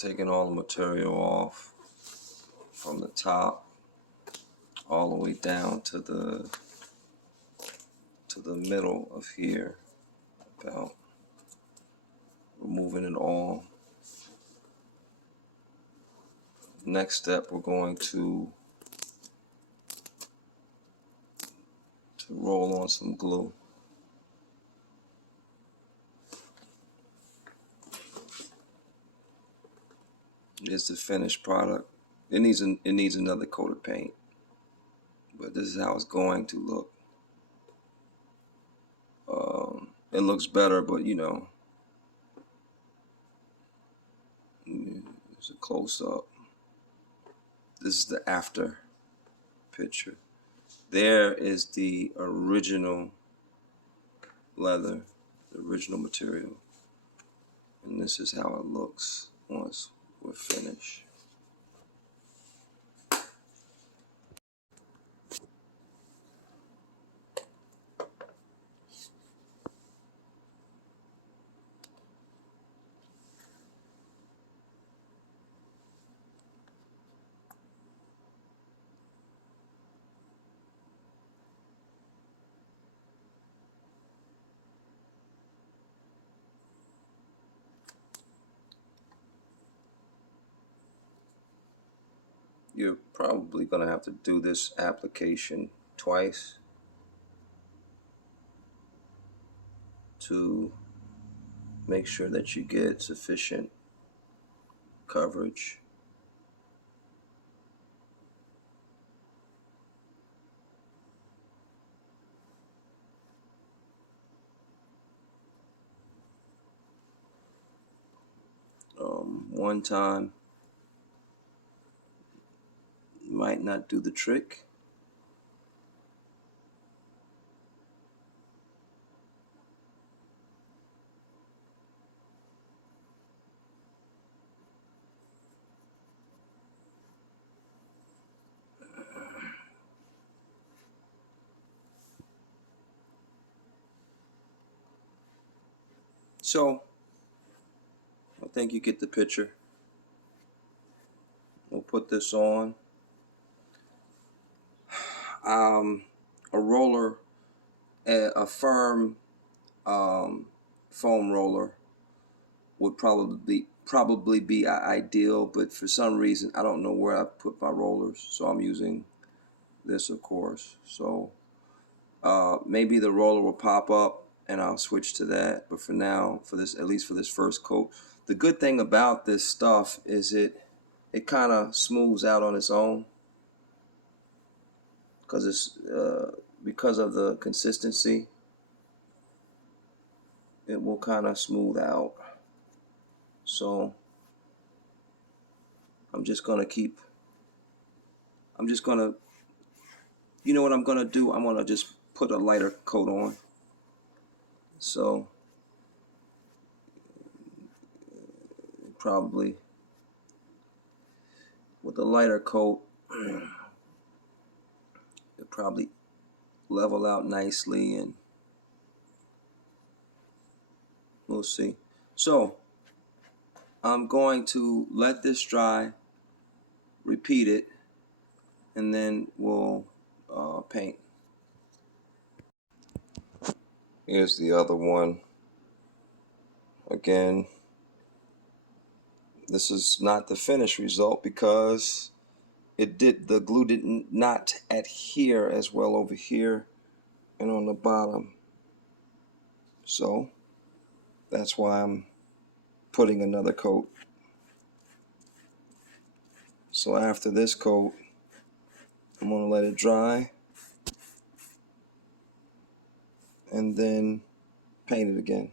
taking all the material off from the top all the way down to the middle of here, about removing it all. Next step, we're going to roll on some glue. Here's the finished product. It needs another coat of paint, but this is how it's going to look. It looks better, but you know, it's a close-up. This is the after picture. There is the original leather, the original material, and this is how it looks once we're finished. You're probably going to have to do this application twice to make sure that you get sufficient coverage. One time might not do the trick. So I think you get the picture. We'll put this on. A roller, a firm foam roller would probably be ideal, but for some reason I don't know where I put my rollers, so I'm using this, of course. So maybe the roller will pop up and I'll switch to that, but for now, for this, at least for this first coat, the good thing about this stuff is it kind of smooths out on its own, because it's because of the consistency, it will kind of smooth out. So I'm just gonna you know what I'm gonna do? I'm gonna just put a lighter coat on. So probably with a lighter coat, it probably level out nicely, and we'll see. So I'm going to let this dry, repeat it, and then we'll paint. Here's the other one. Again, this is not the finished result because the glue did not adhere as well over here and on the bottom. So that's why I'm putting another coat. So after this coat, I'm going to let it dry and then paint it again.